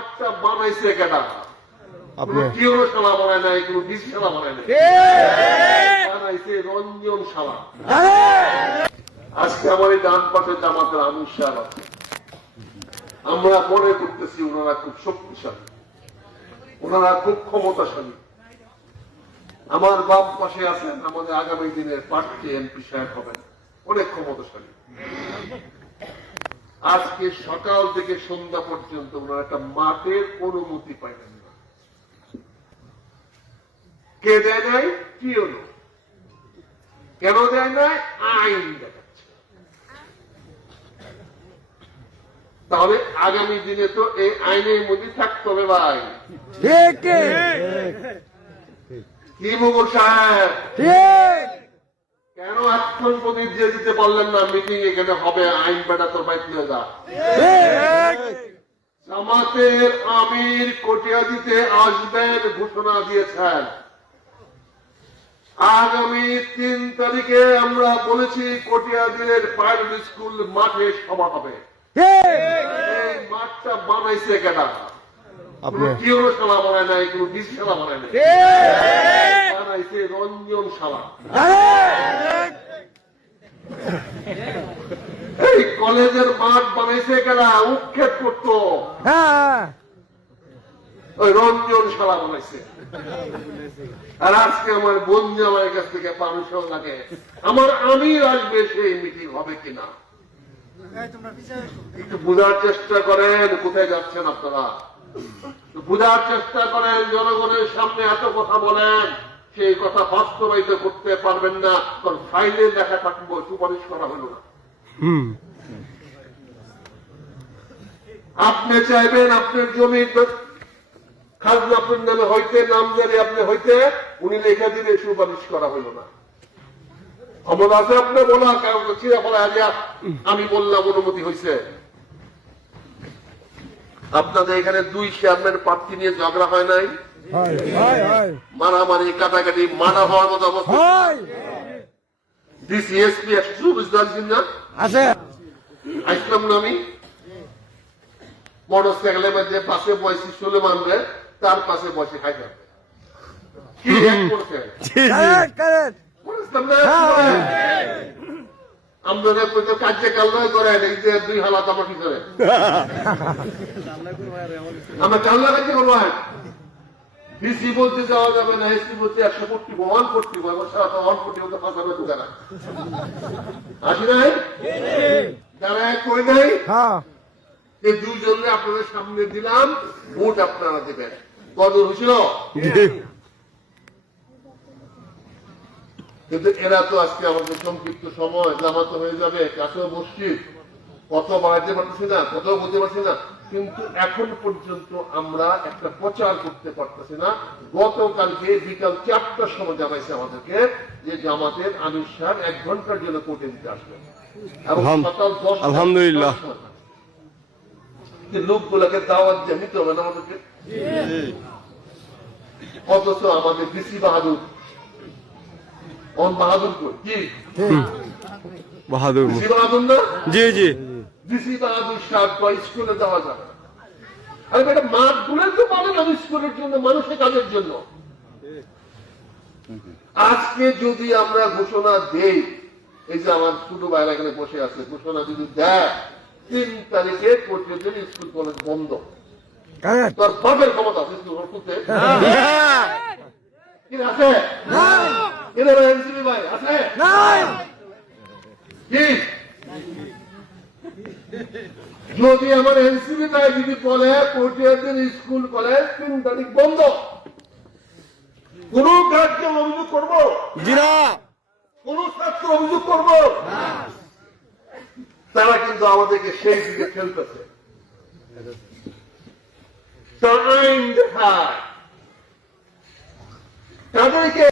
মাঠটা বানাইছে কেনা কিউরো শালা বানায় নাই, কোনো ডিস শালা বানায় নাই, বানাইছে রঞ্জন শালা। আজকে আমার এই ডান পাশে জামাতের আমির সাহেব আছে, আমরা মনে করতেছি ওনারা খুব শক্তিশালী, ওনারা খুব ক্ষমতাশালী। আমার বাম পাশে আছেন আমাদের আগামী দিনের প্রার্থী এমপি সাহেব হবেন, অনেক ক্ষমতাশালী। আজকে সকাল থেকে সন্ধ্যা পর্যন্ত ওনারা একটা মাঠের অনুমতি পাইলেন না। কে দেয় নাই? কি হলো? কেন দেয় নাই? আইন দেখাচ্ছে। তাহলে আগামী দিনে তো এই আইনের মধ্যে থাকতে হবে ভাই। কি মুঘল সাহেব কেন এখন প্রতিজ্ঞা দিতে পারলেন না? মিটিং এখানে হবে, আইন বেটা তোর বাইক নিয়ে যা। জামাতের আমির কটিয়াদিতে আসবেন ঘোষণা দিয়েছেন। আগামী 3 তারিখে আমরা বলেছি কটিয়াদির প্রাইমারি স্কুল মাঠে সভা হবে। এই মাঠটা বানাইছে কেনা কিউরো শালা বানায় নাই, কোনো ডিস শালা বানায় নাই, বানাইছে রঞ্জন শালা। এই কলেজের মাঠ বানাইছে কেনা উৎক্ষেপ করতো, ওই রঞ্জন শালা বানাইছে। আর আজকে আমার বোন জামাইয়ের কাছ থেকে পারমিশন লাগে, আমার আমির আসবে, সেই মিটিং হবে কিনা একটু বোঝার চেষ্টা করেন। কোথায় যাচ্ছেন আপনারা? বোঝার চেষ্টা করেন। জনগণের সামনে এত কথা বলেন, সেই কথা বাস্তবায়িত করতে পারবেন না, কারণ ফাইলে লেখা থাকবো সুপারিশ করা হলো না। আপনি চাইবেন আপনার জমি খাজনা আপনার নামে হইতে, নামজারি আপনি হইতে, উনি লেখা দিলে সুপারিশ করা হইল না। ক্ষমতা আছে আপনি বলা, কারণ চিরাফলা আমি বললাম অনুমতি হয়েছে। আপনাদের এখানে 2 চেয়ারম্যান প্রার্থী নিয়ে ঝগড়া হয় নাই? মারামারি কাটাকাটি মারা হওয়ার মতো অবস্থা ডিসিএসপি 124 দিন না আছে। আসলাম না আমি মোটরসাইকেলের মধ্যে পাশে বয়সী সুলেমান রে, তার পাশে বসে খাইতে কি করছে আমরা কাজে কাল্লা করে 2 হালাত আমার ভিতরে আমরা কাল্লা কাজে করবো। ডিসি বলতে যাওয়া যাবে না, এসপি বলছে 100 কোটি 1 কোটি 1 কোটি মতো ফাঁসাবে দোকানা আসি নাই যারা কই নাই। এই 2 জনকে আপনাদের সামনে দিলাম, ভোট আপনারা দেবেন। কদর হয়েছিল কিন্তু এরা তো আজকে আমাদের সংক্ষিপ্ত সময় জামাত হয়ে যাবে, কাছেও মসজিদ কত বাড়াইতে পারতেছি না, কত বলতে পারছি না, কিন্তু এখন পর্যন্ত আমরা একটা প্রচার করতে পারতেছি না। গতকালকে বিকাল 4টার সময় জানাইছে আমাদেরকে যে জামাতের আমির সাহেব 1 ঘন্টার জন্য কোর্টে দিতে আসবেন, এবং সকাল 10 আলহামদুলিল্লাহ লোকগুলোকে দাওয়াত দিয়ে নিতে হবে না আমাদেরকে। অথচ আমাদের ডিসি বাহাদুর বাহাদুর কি বাহাদুর বাহাদুর না, জি জি ডিসি বাহাদুর সাহেব স্কুলে দেওয়া যাবে না। আরে বেটা মাঠ গুলো তো পাবে না স্কুলের জন্য, মানুষের কাজের জন্য। আজকে যদি আমরা ঘোষণা দেই, এই যে আমার ছোট ভাইরা এখানে বসে আছে, ঘোষণা যদি দেয় 3 তারিখে কোটিয়াদির স্কুল কলেজ বন্ধ, তোর বাপের ক্ষমতা আছে স্কুল খুলতে আছে? এনসিপি ভাই আছে? যদি আমার এনসিপি ভাই যদি বলে কোটিয়াদির স্কুল কলেজ 3 তারিখ বন্ধ, কোন কাজকে অভিযোগ করবো? জি না। কোন ছাত্র অভিযোগ করবো? তারা কিন্তু আমাদেরকে সেই দিকে খেলতেছে, আইন দেখায় তাদেরকে